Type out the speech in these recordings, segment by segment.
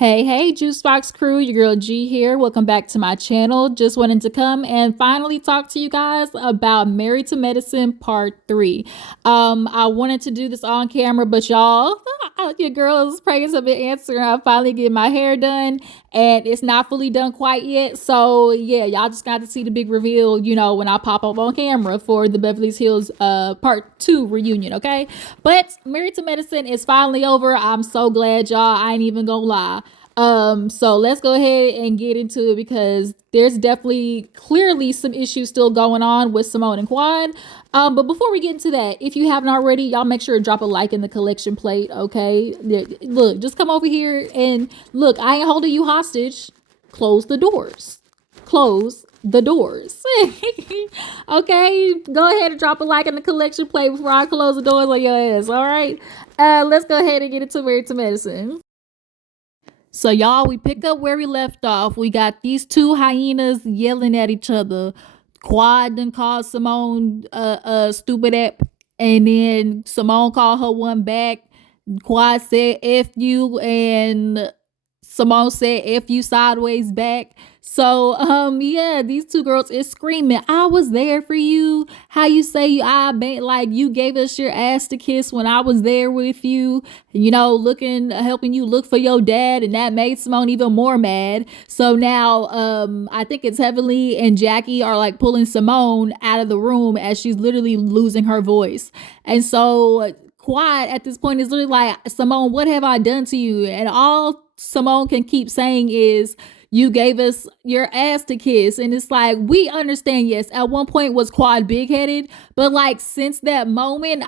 Hey, Juice Box crew, your girl G here. Welcome back to my channel. Just wanted to come and finally talk to you guys about Married to Medicine Part 3. I wanted to do this on camera, but y'all, your girl is praying to be answering. I finally get my hair done and it's not fully done quite yet. So yeah, y'all just got to see the big reveal, when I pop up on camera for the Beverly Hills Part 2 reunion, okay? But Married to Medicine is finally over. I'm so glad, y'all. I ain't even gonna lie. So let's go ahead and get into it because there's definitely clearly some issues still going on with Simone and Quad. But before we get into that, if you haven't already, y'all make sure to drop a like in the collection plate, okay? Look, just come over here and look, I ain't holding you hostage. Close the doors. Close the doors. Okay, go ahead and drop a like in the collection plate before I close the doors on your ass, all right? Let's go ahead and get into Married to Medicine. So y'all, we pick up where we left off. We got these two hyenas yelling at each other. Quad then called Simone stupid app, and then Simone called her one back. Quad said F you, and Simone said F you sideways back. So yeah, these two girls is screaming, I was there for you. How you say I been like you gave us your ass to kiss when I was there with you, helping you look for your dad, and that made Simone even more mad. So now I think it's Heavenly and Jackie are like pulling Simone out of the room as she's literally losing her voice. And so Quad at this point is literally like, Simone, what have I done to you? And all Simone can keep saying is, you gave us your ass to kiss. And it's like, we understand, yes, at one point was Quad big-headed, but like since that moment,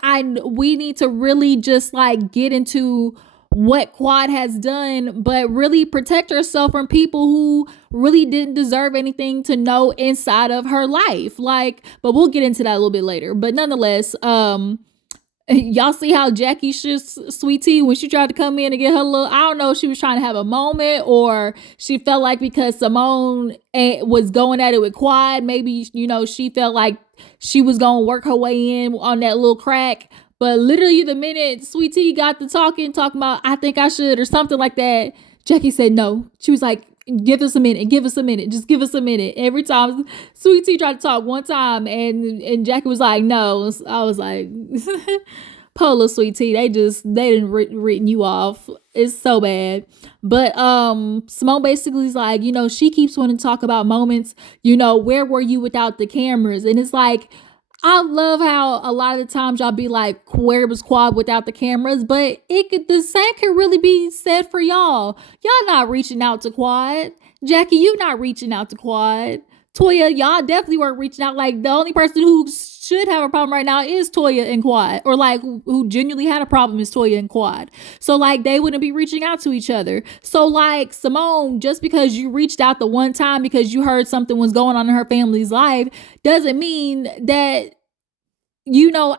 we need to really just like get into what Quad has done, but really protect herself from people who really didn't deserve anything to know inside of her life. Like, but we'll get into that a little bit later. But nonetheless, y'all see how Jackie shits Sweet Tea when she tried to come in and get her little, I don't know if she was trying to have a moment or she felt like because Simone was going at it with Quad, maybe, she felt like she was going to work her way in on that little crack. But literally the minute Sweet Tea got to talking about, I think I should or something like that, Jackie said no. She was like, give us a minute, just give us a minute. Every time Sweet Tea tried to talk one time and Jackie was like, no. I was like, Polo Sweet Tea, they didn't written you off. It's so bad. But Simone basically is like, she keeps wanting to talk about moments, where were you without the cameras? And it's like, I love how a lot of the times y'all be like, where was Quad without the cameras? But the same could really be said for y'all. Y'all not reaching out to Quad. Jackie, you not reaching out to Quad. Toya, y'all definitely weren't reaching out. Like, the only person who should have a problem right now is Toya and Quad. Or like, who genuinely had a problem is Toya and Quad. So like, they wouldn't be reaching out to each other. So like, Simone, just because you reached out the one time because you heard something was going on in her family's life, doesn't mean that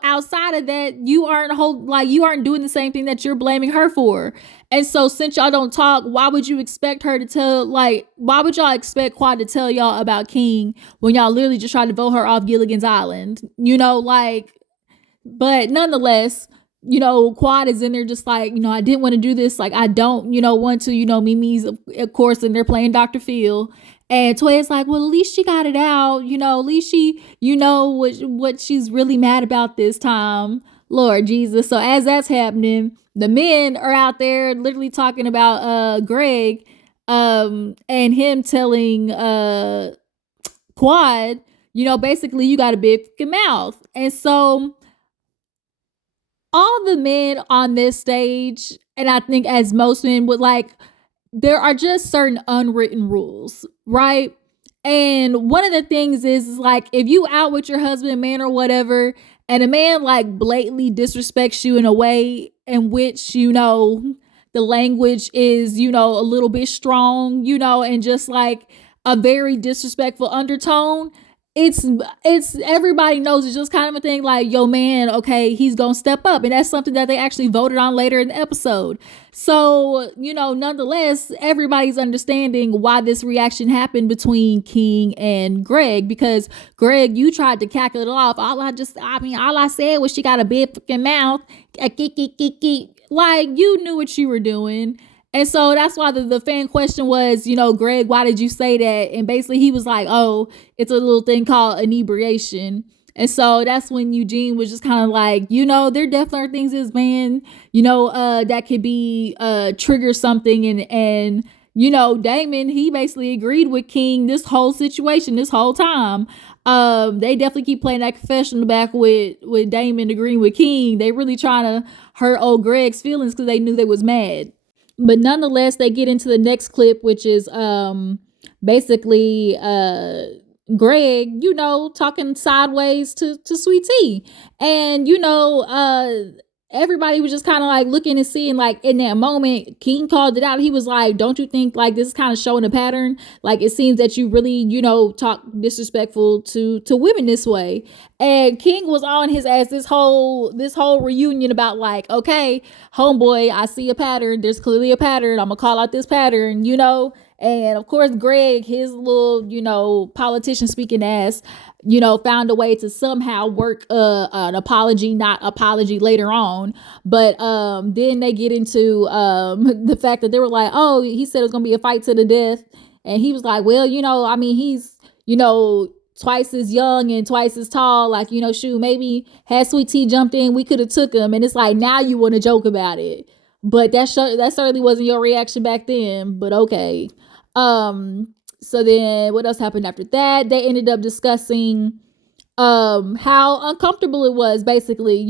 outside of that, you aren't doing the same thing that you're blaming her for. And so since y'all don't talk, why would you expect her to why would y'all expect Quad to tell y'all about King when y'all literally just tried to vote her off Gilligan's Island? But nonetheless, Quad is in there just like, I didn't want to do this. Like, I don't, want to, Mimi's, of course, and they're playing Dr. Phil. And Toya's like, well, at least she got it out. At least she, what she's really mad about this time. Lord Jesus. So as that's happening, the men are out there literally talking about Gregg and him telling Quad, basically you got a big mouth. And so all the men on this stage, and I think as most men would like, there are just certain unwritten rules, right? And one of the things is like, if you out with your husband, man, or whatever, and a man like blatantly disrespects you in a way in which, the language is, a little bit strong, and just like a very disrespectful undertone, it's everybody knows it's just kind of a thing like, yo man, okay, he's gonna step up. And that's something that they actually voted on later in the episode. So, nonetheless, everybody's understanding why this reaction happened between King and Gregg, because Gregg, you tried to cackle it off. All I said was she got a big fucking mouth. Like, you knew what you were doing. And so that's why the fan question was, Gregg, why did you say that? And basically he was like, oh, it's a little thing called inebriation. And so that's when Eugene was just kind of like, there definitely are things as man, that could be trigger something. And Damon, he basically agreed with King this whole situation, this whole time. They definitely keep playing that confessional back with Damon agreeing with King. They really trying to hurt old Gregg's feelings because they knew they was mad. But nonetheless, they get into the next clip, which is basically Gregg, talking sideways to Sweet Tea. And, everybody was just kind of like looking and seeing, like, in that moment, King called it out. He was like, don't you think like this is kind of showing a pattern? Like, it seems that you really, talk disrespectful to women this way. And King was on his ass this whole reunion about like, okay, homeboy, I see a pattern. There's clearly a pattern. I'm gonna call out this pattern, And of course, Gregg, his little, politician speaking ass, found a way to somehow work an apology, not apology later on. But then they get into the fact that they were like, oh, he said it was gonna be a fight to the death, and he was like, well, he's, twice as young and twice as tall. Like, shoot, maybe had Sweet Tea jumped in, we could have took him. And it's like, now you want to joke about it, but that certainly wasn't your reaction back then. But okay. So then what else happened after that? They ended up discussing how uncomfortable it was, basically,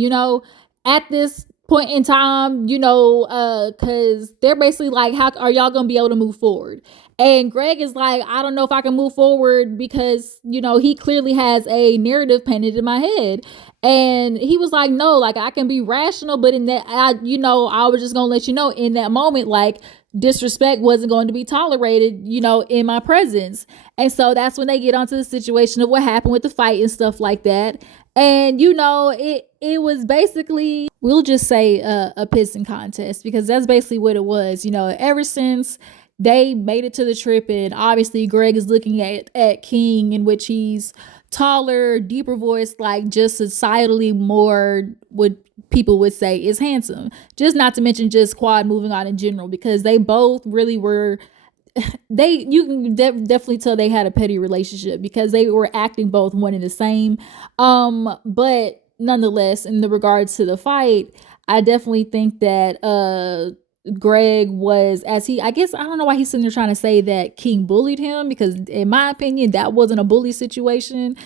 at this point in time, because they're basically like, how are y'all gonna be able to move forward? And Gregg is like, I don't know if I can move forward because, he clearly has a narrative painted in my head. And he was like, no, like, I can be rational, but in that, I was just gonna let you know in that moment, like, disrespect wasn't going to be tolerated, in my presence. And so that's when they get onto the situation of what happened with the fight and stuff like that. And it was basically, we'll just say a pissing contest, because that's basically what it was. Ever since they made it to the trip, and obviously Gregg is looking at King, in which he's taller, deeper voice, like just societally more, what people would say is handsome. Just not to mention just Quad moving on in general, because they both really were, you can definitely tell they had a petty relationship, because they were acting both one and the same. But nonetheless, in the regards to the fight, I definitely think that Gregg was, I guess, I don't know why he's sitting there trying to say that King bullied him, because in my opinion, that wasn't a bully situation.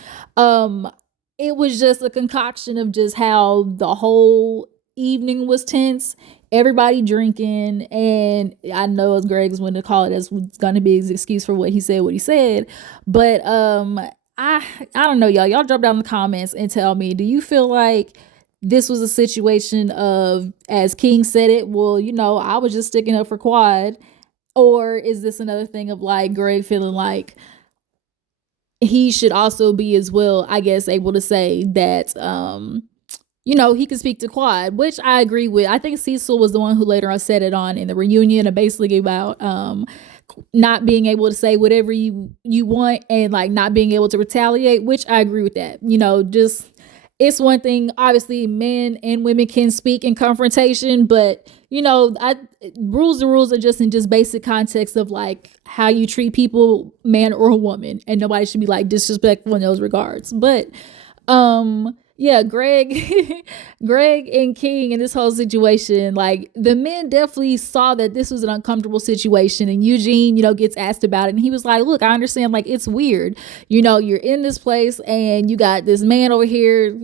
It was just a concoction of just how the whole evening was tense. Everybody drinking, and I know as Gregg's going to call it, as going to be his excuse for what he said. But I don't know, y'all drop down in the comments and tell me, do you feel like this was a situation of, as King said it, well, I was just sticking up for Quad? Or is this another thing of like Gregg feeling like he should also be as well, I guess, able to say that he could speak to Quad, which I agree with. I think Cecil was the one who later on said it on in the reunion, and basically about not being able to say whatever you want, and like not being able to retaliate, which I agree with that. Just, it's one thing, obviously men and women can speak in confrontation, but rules are just in just basic context of like how you treat people, man or a woman, and nobody should be like disrespectful in those regards. But yeah, Gregg and King in this whole situation, like the men definitely saw that this was an uncomfortable situation, and Eugene, gets asked about it, and he was like, look, I understand, like, it's weird, you're in this place and you got this man over here,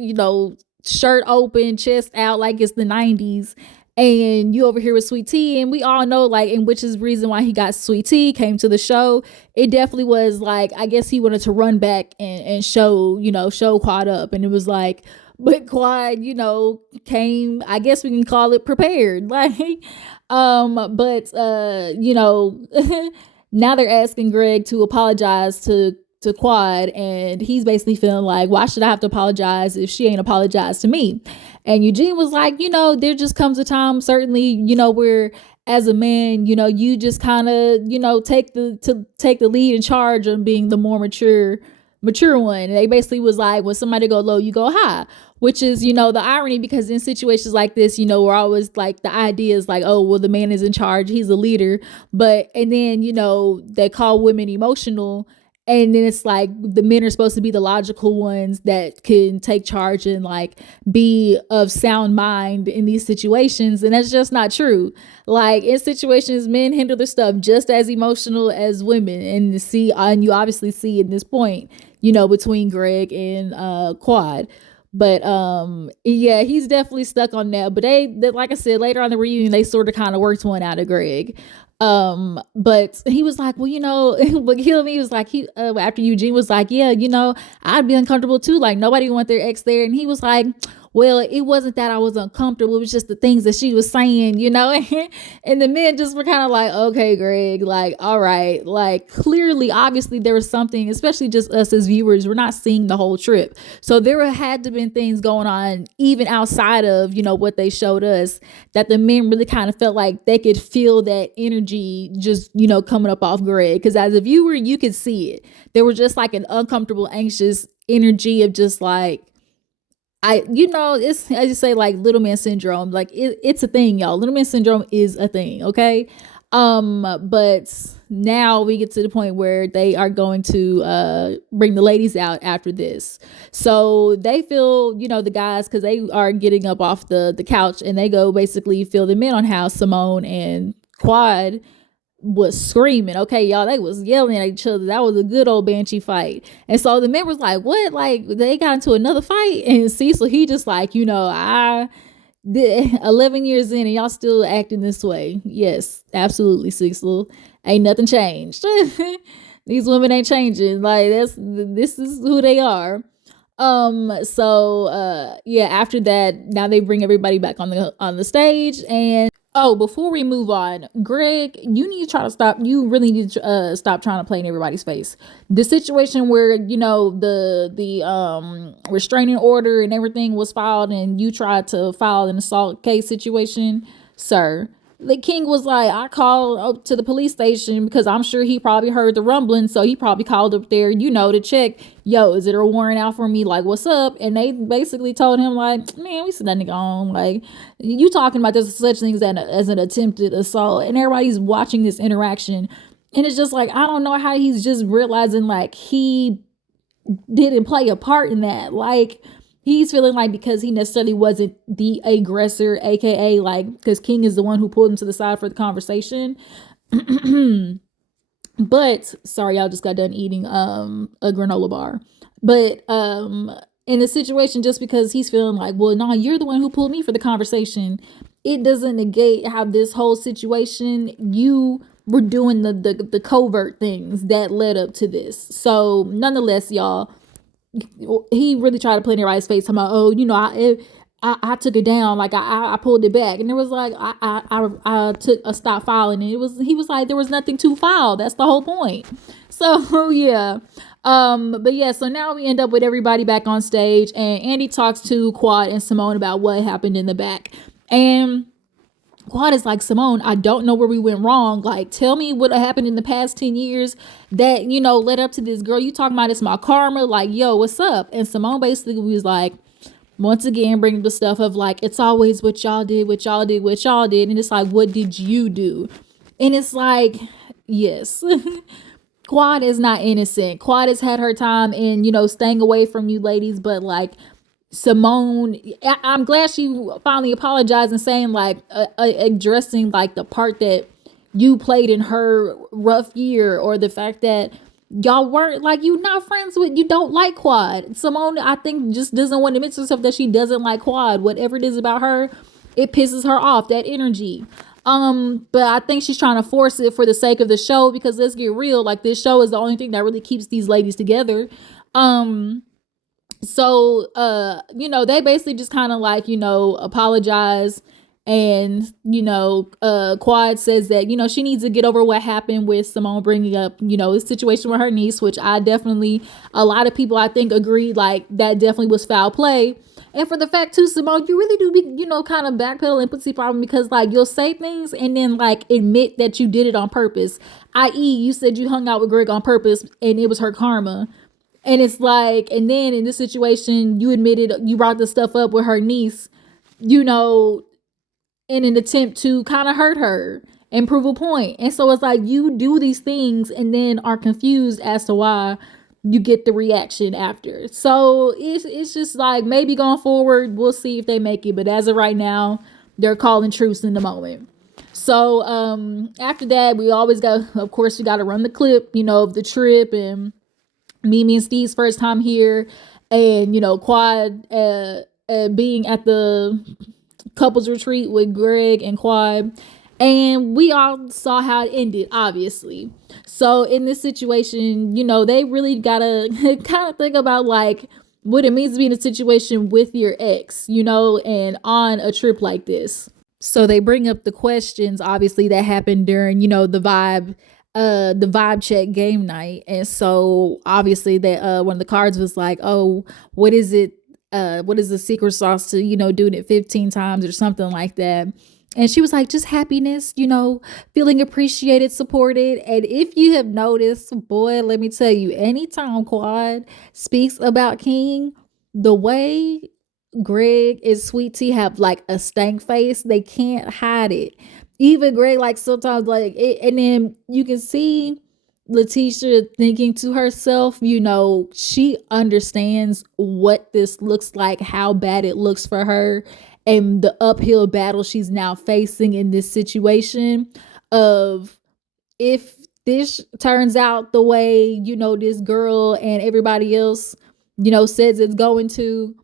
shirt open, chest out, like it's the 90s, and you over here with Sweet Tea, and we all know, like, and which is the reason why he got Sweet Tea, came to the show. It definitely was like, I guess he wanted to run back and show Quad up, and it was like, but Quad, came, I guess we can call it prepared, like, but now they're asking Gregg to apologize to Quad, and he's basically feeling like, why should I have to apologize if she ain't apologized to me? And Eugene was like, there just comes a time, certainly, where as a man, you just kind of, take the lead and charge on being the more mature mature one. And they basically was like, when somebody go low, you go high, which is, the irony, because in situations like this, we're always like, the idea is like, oh, well, the man is in charge, he's a leader. And then, they call women emotional. And then it's like the men are supposed to be the logical ones that can take charge and like be of sound mind in these situations. And that's just not true. Like in situations, men handle their stuff just as emotional as women. And you obviously see in this point, between Gregg and Quad. But yeah, he's definitely stuck on that. But like I said, later on the reunion, they sort of kind of worked one out of Gregg. But he was like, well, what killed me was like, after Eugene was like, yeah, I'd be uncomfortable too, like nobody want their ex there. And he was like, well, it wasn't that I was uncomfortable, it was just the things that she was saying, and the men just were kind of like, okay, Gregg, like, all right, like clearly, obviously there was something, especially just us as viewers, we're not seeing the whole trip. So there had to have been things going on even outside of, what they showed us, that the men really kind of felt like they could feel that energy just, coming up off Gregg. Because as a viewer, you could see it. There was just like an uncomfortable, anxious energy of just like, it's, as you say, like little man syndrome. Like it's a thing, y'all. Little man syndrome is a thing. Okay. But now we get to the point where they are going to bring the ladies out after this. So they feel, the guys, because they are getting up off the couch, and they go basically fill them in on how Simone and Quad was screaming. Okay, y'all, they was yelling at each other. That was a good old banshee fight. And so the men was like, what? Like they got into another fight? And Cecil, he just like, I did 11 years in and y'all still acting this way. Yes, absolutely, Cecil. Ain't nothing changed. These women ain't changing. Like this is who they are. Yeah, after that, now they bring everybody back on the stage. And oh, before we move on, Gregg, you need to try to stop. You really need to stop trying to play in everybody's face. The situation where the restraining order and everything was filed, and you tried to file an assault case situation, sir. The king was like, I called up to the police station because I'm sure he probably heard the rumbling, so he probably called up there, to check, yo, is it a warrant out for me? Like, what's up? And they basically told him, like, man, we sent that nigga on. Like, you talking about there's such things as an attempted assault, and everybody's watching this interaction. And it's just like, I don't know how he's just realizing, like, he didn't play a part in that. Like, he's feeling like because he necessarily wasn't the aggressor, aka like because King is the one who pulled him to the side for the conversation. But sorry, y'all just got done eating a granola bar. But in the situation, just because he's feeling like, well, no, you're the one who pulled me for the conversation, it doesn't negate how this whole situation, you were doing the covert things that led up to this. So nonetheless, y'all, he really tried to play in everybody's face. I'm like, oh, I took it down, like I pulled it back, and it was like I took a stop filing, and he was like there was nothing to file. That's the whole point. So yeah, but yeah, so now we end up with everybody back on stage, and Andy talks to Quad and Simone about what happened in the back, and Quad is like, Simone, I don't know where we went wrong. Like, tell me what happened in the past 10 years that, led up to this. Girl, you talking about it's my karma. Like, yo, what's up? And Simone basically was like, once again, bringing the stuff of like, it's always what y'all did, what y'all did, what y'all did. And it's like, what did you do? And it's like, yes, Quad is not innocent. Quad has had her time in, staying away from you ladies. But like, Simone, I'm glad she finally apologized and saying like addressing like the part that you played in her rough year, or the fact that y'all weren't like, you not friends with, you don't like Quad. Simone, I think, just doesn't want to admit to herself that she doesn't like Quad. Whatever it is about her, it pisses her off, that energy. But I think she's trying to force it for the sake of the show, because let's get real, like this show is the only thing that really keeps these ladies together. So, they basically just kind of like, apologize. And, Quad says that, she needs to get over what happened with Simone bringing up, the situation with her niece, which a lot of people, I think, agreed, like, that definitely was foul play. And for the fact, too, Simone, you really do be, kind of backpedal empathy problem, because, like, you'll say things and then, like, admit that you did it on purpose. I.e., you said you hung out with Gregg on purpose and it was her karma. And it's like, and then in this situation, you admitted you brought the stuff up with her niece, you know, in an attempt to kind of hurt her and prove a point. And so it's like you do these things and then are confused as to why you get the reaction after. So it's just like maybe going forward, we'll see if they make it. But as of right now, they're calling truce in the moment. So after that, we always got, of course, we got to run the clip, of the trip and Mimi and Steve's first time here, and Quad being at the couples retreat with Gregg and Quad. And we all saw how it ended, obviously. So in this situation, they really gotta kind of think about like what it means to be in a situation with your ex, and on a trip like this. So they bring up the questions, obviously, that happened during, the vibe check game night. And so obviously that one of the cards was like, oh, what is it? What is the secret sauce to, doing it 15 times or something like that? And she was like, just happiness, feeling appreciated, supported. And if you have noticed, boy, let me tell you, anytime Quad speaks about King, the way Gregg and Sweet Tea have like a stank face, they can't hide it. Even Gregg, like sometimes, like it, and then you can see Letitia thinking to herself, she understands what this looks like, how bad it looks for her, and the uphill battle she's now facing in this situation of if this turns out the way, this girl and everybody else, says it's going to,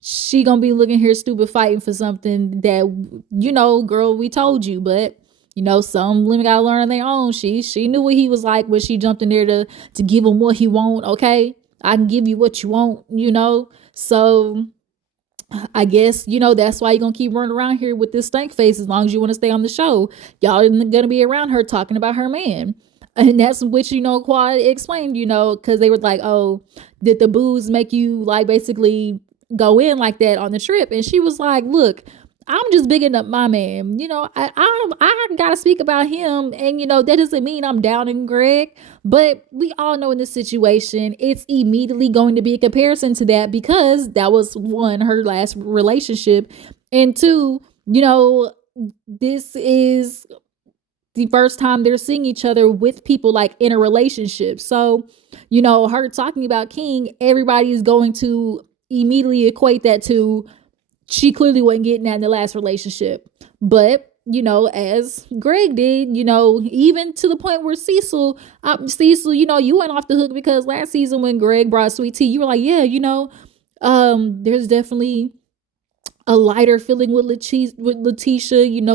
she gonna be looking here stupid fighting for something that, girl, we told you. But some women gotta learn on their own. She knew what he was like when she jumped in there to give him what he want. Okay, I can give you what you want. So I guess, that's why you're going to keep running around here with this stank face as long as you want to stay on the show. Y'all are going to be around her talking about her man. And that's which, Quad explained, because they were like, oh, did the booze make you like basically go in like that on the trip? And she was like, look, I'm just bigging up my man. I gotta speak about him, and that doesn't mean I'm downing Gregg. But we all know in this situation, it's immediately going to be a comparison to that because that was one, her last relationship, and two, this is the first time they're seeing each other with people like in a relationship. So, her talking about King, everybody is going to immediately equate that to she clearly wasn't getting that in the last relationship. But, as Gregg did, even to the point where Cecil, you went off the hook because last season when Gregg brought Sweet Tea, you were like, yeah, there's definitely a lighter feeling with Letitia,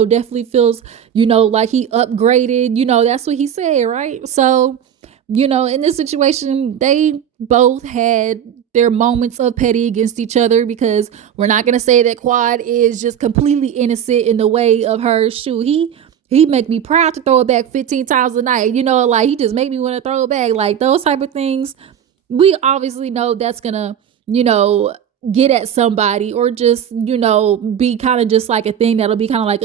definitely feels, like he upgraded, that's what he said, right? So, in this situation, they both had their moments of petty against each other because we're not going to say that Quad is just completely innocent in the way of her. Shoot, he make me proud to throw it back 15 times a night, like he just make me want to throw it back, like those type of things. We obviously know that's going to, get at somebody or just, be kind of just like a thing that'll be kind of like,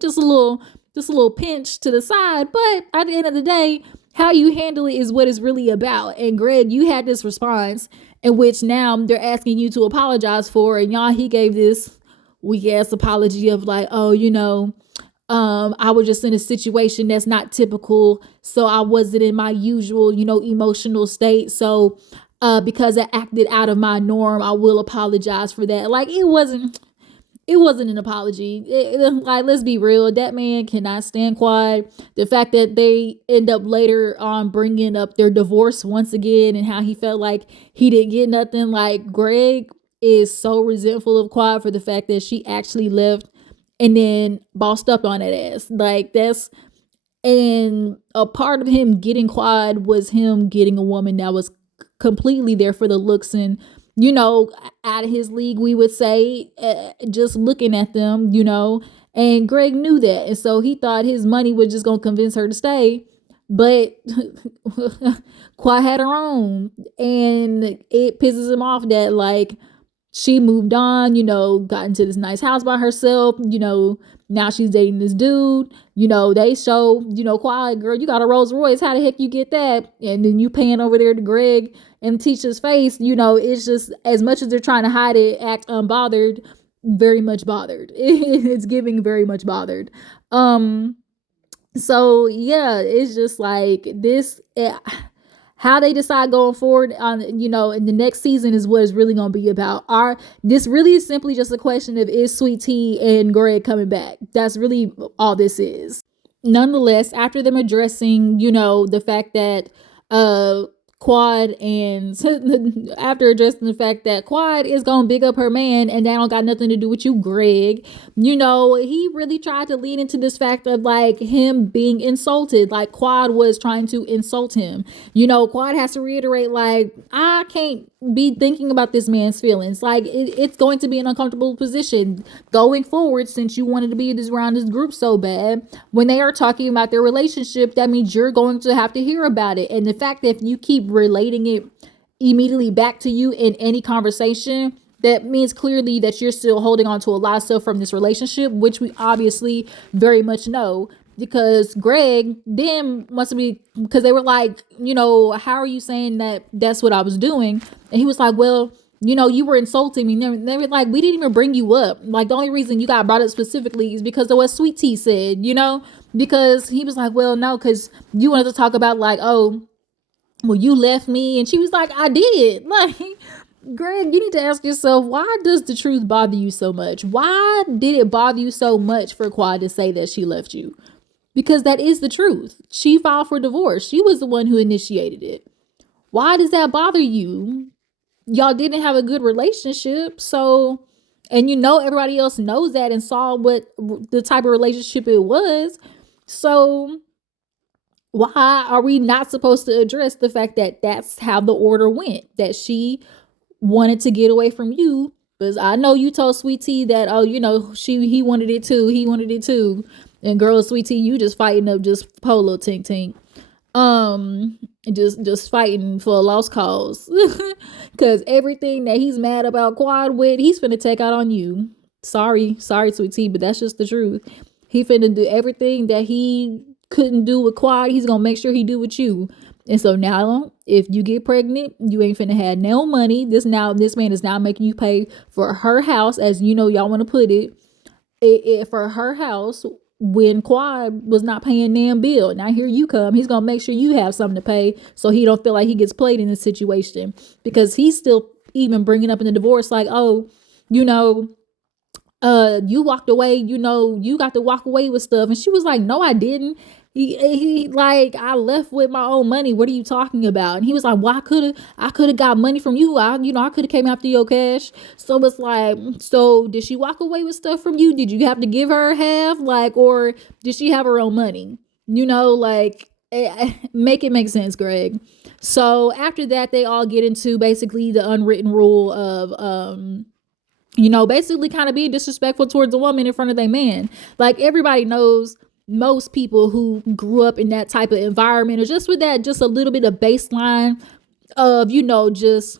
just a little pinch to the side. But at the end of the day, how you handle it is what it's really about. And Gregg, you had this response in which now they're asking you to apologize for, and y'all, he gave this weak ass apology of like, oh, I was just in a situation that's not typical, so I wasn't in my usual, emotional state. So because I acted out of my norm, I will apologize for that. Like it wasn't an apology. Like, let's be real. That man cannot stand Quad. The fact that they end up later on bringing up their divorce once again and how he felt like he didn't get nothing. Like Gregg is so resentful of Quad for the fact that she actually left and then bossed up on that ass. Like and a part of him getting Quad was him getting a woman that was completely there for the looks and, out of his league, we would say, just looking at them, and Gregg knew that. And so he thought his money was just going to convince her to stay. But Quad had her own. And it pisses him off that, like, she moved on, got into this nice house by herself, now she's dating this dude, they show, quiet girl, you got a Rolls Royce, how the heck you get that? And then you paying over there to Gregg and Tisha's face, it's just, as much as they're trying to hide it, act unbothered, very much bothered. It's giving very much bothered. So yeah, it's just like this. How they decide going forward on, in the next season is what it's really going to be about. This really is simply just a question of, is Sweet Tea and Gregg coming back? That's really all this is. Nonetheless, after them addressing, the fact that Quad and after addressing the fact that Quad is gonna big up her man and that don't got nothing to do with you, Gregg, he really tried to lean into this fact of like him being insulted, like Quad was trying to insult him. Quad has to reiterate, like, I can't be thinking about this man's feelings. Like, it's going to be an uncomfortable position going forward, since you wanted to be around this group so bad. When they are talking about their relationship, that means you're going to have to hear about it. And the fact that if you keep relating it immediately back to you in any conversation, that means clearly that you're still holding on to a lot of stuff from this relationship, which we obviously very much know. Because Gregg then must be, because they were like, how are you saying that that's what I was doing? And he was like, well, you were insulting me. And they were like, we didn't even bring you up. Like, the only reason you got brought up specifically is because of what Sweet Tea said, because he was like, well, no, because you wanted to talk about like, oh, well, you left me. And she was like, I did. Like, Gregg, you need to ask yourself, why does the truth bother you so much? Why did it bother you so much for Quad to say that she left you? Because that is the truth. She filed for divorce. She was the one who initiated it. Why does that bother you? Y'all didn't have a good relationship. So, and everybody else knows that and saw what the type of relationship it was. So why are we not supposed to address the fact that that's how the order went? That she wanted to get away from you. Because I know you told Sweet Tea that, oh, he wanted it too. He wanted it too. And girl, Sweet Tea, you just fighting up just polo tink tink. Just fighting for a lost cause. Cause everything that he's mad about Quad with, he's finna take out on you. Sorry, Sweet Tea, but that's just the truth. He finna do everything that he couldn't do with Quad, he's gonna make sure he do with you. And so now, if you get pregnant, you ain't finna have no money. This man is now making you pay for her house, as y'all want to put it, for her house, when Quad was not paying damn bill. Now here you come. He's going to make sure you have something to pay so he don't feel like he gets played in this situation, because he's still even bringing up in the divorce like, oh, you walked away, you got to walk away with stuff. And she was like, no, I didn't. He like, I left with my own money. What are you talking about? And he was like, well, I could have got money from you. I could have came after your cash. So it's like, so did she walk away with stuff from you? Did you have to give her half? Like, or did she have her own money? Like, make it make sense, Gregg. So after that, they all get into basically the unwritten rule of, basically kind of being disrespectful towards a woman in front of their man. Like, everybody knows, most people who grew up in that type of environment, or just with that, just a little bit of baseline of, just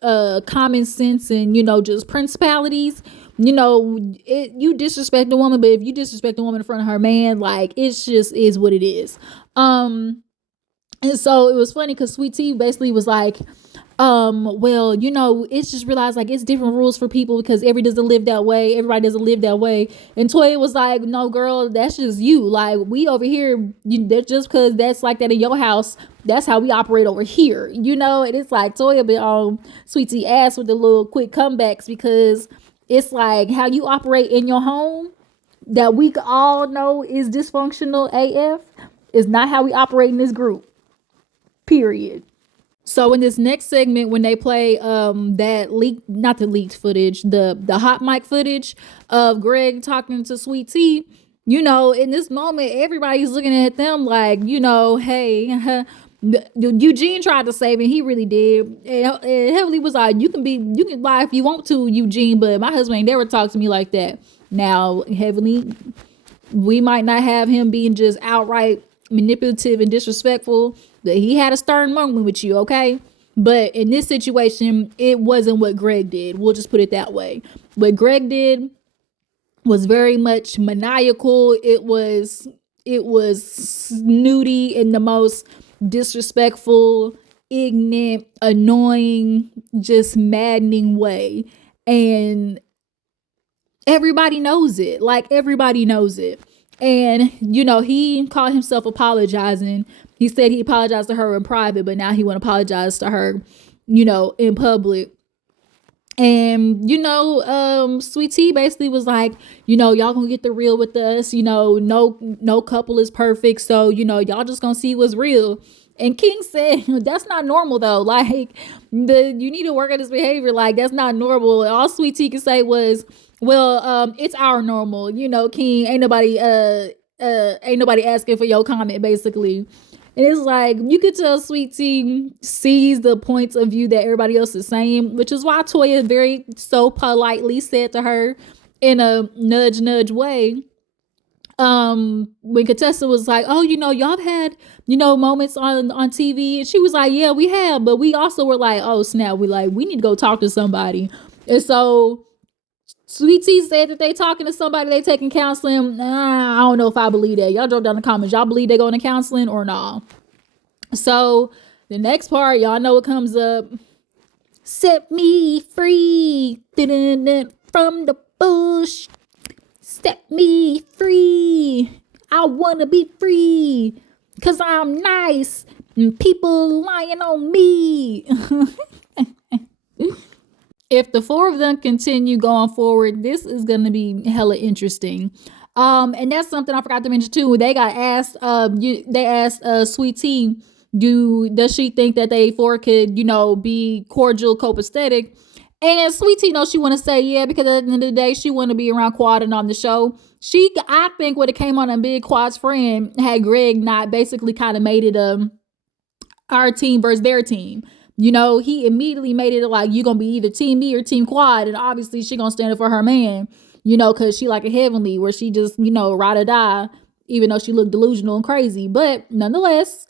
common sense and, just principalities, you disrespect a woman, but if you disrespect a woman in front of her man, like, it's just is what it is. And so it was funny because Sweet Tea basically was like, well, it's just realized like it's different rules for people because everybody doesn't live that way. And Toya was like, no, girl, that's just you. Like, we over here, just because that's like that in your house, that's how we operate over here, and it's like Toya been on Sweet Tea ass with the little quick comebacks, because it's like how you operate in your home that we all know is dysfunctional AF is not how we operate in this group, period. So in this next segment, when they play that not the leaked footage, the hot mic footage of Gregg talking to Sweet Tea, in this moment, everybody's looking at them like, hey, Eugene tried to save him. He really did. And Heavenly was like, you can lie if you want to, Eugene, but my husband ain't never talked to me like that. Now, Heavenly, we might not have him being just outright manipulative and disrespectful, that he had a stern moment with you, okay? But in this situation, it wasn't what Gregg did. We'll just put it that way. What Gregg did was very much maniacal. It was snooty in the most disrespectful, ignorant, annoying, just maddening way. And everybody knows it. Like, everybody knows it. And, he called himself apologizing. He said he apologized to her in private, but now he want to apologize to her, in public. And, Sweet Tea basically was like, y'all gonna get the real with us. No couple is perfect. So, y'all just gonna see what's real. And King said, that's not normal though. Like, you need to work on this behavior. Like, that's not normal. All Sweet Tea could say was, well, it's our normal, King. Ain't nobody asking for your comment, basically. And it's like, you could tell Sweet Tea sees the points of view that everybody else is saying, which is why Toya very so politely said to her in a nudge way, when Contessa was like, oh, y'all have had, moments on TV. And she was like, yeah, we have. But we also were like, oh, snap. We need to go talk to somebody. And so Sweet Tea said that they talking to somebody, they taking counseling. I don't know if I believe that. Y'all drop down in the comments. Y'all believe they going to counseling or not? So the next part, y'all know what comes up. Set me free from the bush. Set me free. I want to be free because I'm nice and people lying on me. If the four of them continue going forward, this is going to be hella interesting. And that's something I forgot to mention too. They got asked, they asked Sweet Tea, does she think that they four could, be cordial, copacetic? And Sweet Tea knows she want to say yeah, because at the end of the day, she want to be around Quad and on the show. I think when it came on and Big Quad's friend, had Gregg not basically kind of made it our team versus their team. He immediately made it like, you gonna be either team me or team Quad. And obviously she gonna stand up for her man, cause she like a Heavenly where she just, ride or die, even though she looked delusional and crazy. But nonetheless,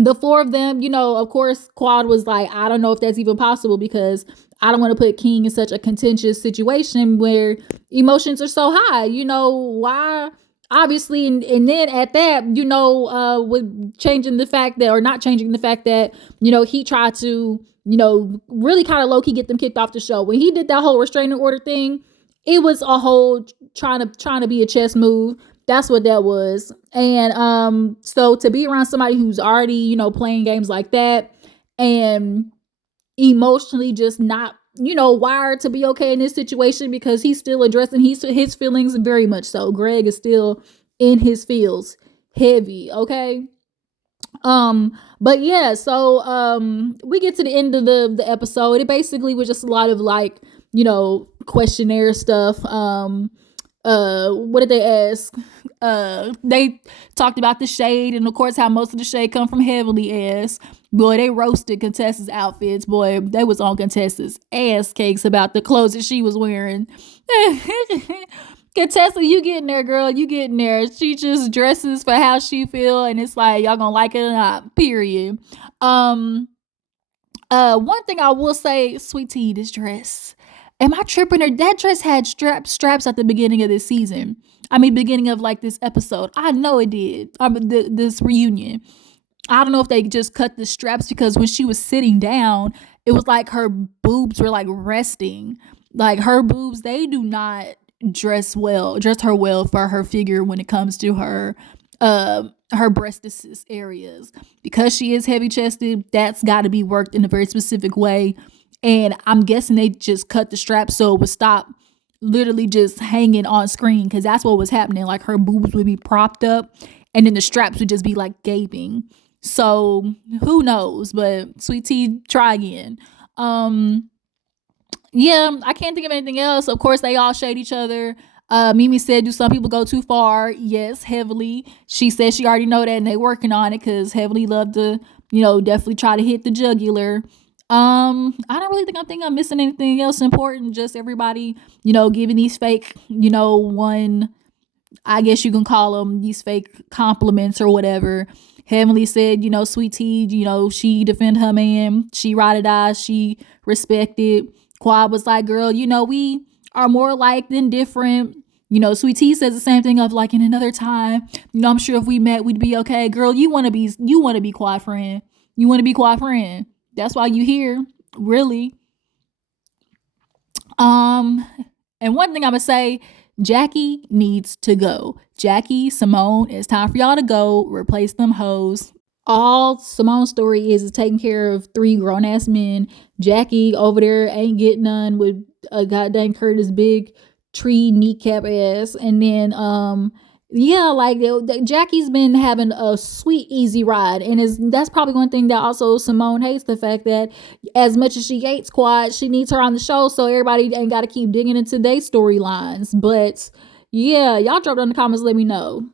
the four of them, of course, Quad was like, I don't know if that's even possible because I don't want to put King in such a contentious situation where emotions are so high. Why? Obviously, and then at that, with changing the fact that, or not changing the fact that, he tried to, really kind of low-key get them kicked off the show. When he did that whole restraining order thing, it was a whole trying to be a chess move. That's what that was. And so to be around somebody who's already, playing games like that and emotionally just not, wired to be okay in this situation, because he's still addressing his feelings very much so. Gregg is still in his feels heavy, okay? But yeah, so we get to the end of the episode. It basically was just a lot of questionnaire stuff. What did they ask? They talked about the shade, and of course how most of the shade come from Heavenly ass. Boy, they roasted Contessa's outfits. Boy, they was on Contessa's ass cakes about the clothes that she was wearing. Contessa, you getting there, girl. You getting there. She just dresses for how she feel, and it's like, y'all gonna like it or not, period. One thing I will say, Sweet Tea, this dress. Am I tripping? Or that dress had straps at the beginning of this season. Beginning of this episode. I know it did. This reunion. I don't know if they just cut the straps, because when she was sitting down, it was like her boobs were resting. Like, her boobs, they do not dress her well for her figure when it comes to her breastises areas. Because she is heavy chested, that's got to be worked in a very specific way. And I'm guessing they just cut the strap so it would stop literally just hanging on screen, because that's what was happening. Like, her boobs would be propped up and then the straps would just be gaping. So who knows? But Sweet Tea, try again. Yeah, I can't think of anything else. Of course, they all shade each other. Mimi said, do some people go too far? Yes, heavily. She said she already know that and they working on it, because heavily love to, definitely try to hit the jugular. I don't really think I'm missing anything else important. Just everybody, giving these fake, I guess you can call them these fake compliments or whatever. Heavenly said, Sweet Tea, she defended her man. She ride or die. She respected. Quad was like, girl, we are more alike than different. Sweet Tea says the same thing of like in another time. I'm sure if we met, we'd be okay. Girl, you want to be Quad friend. You want to be Quad friend. That's why you here, really. Um, and one thing I'm gonna say, Jackie needs to go. Jackie, Simone, it's time for y'all to go. Replace them hoes. All Simone's story is taking care of 3 grown ass men. Jackie over there ain't getting none with a goddamn Curtis big tree kneecap ass. And then yeah, like Jackie's been having a sweet easy ride, and that's probably one thing that also Simone hates, the fact that as much as she hates Quad, she needs her on the show so everybody ain't got to keep digging into their storylines. But yeah, y'all drop down in the comments, let me know.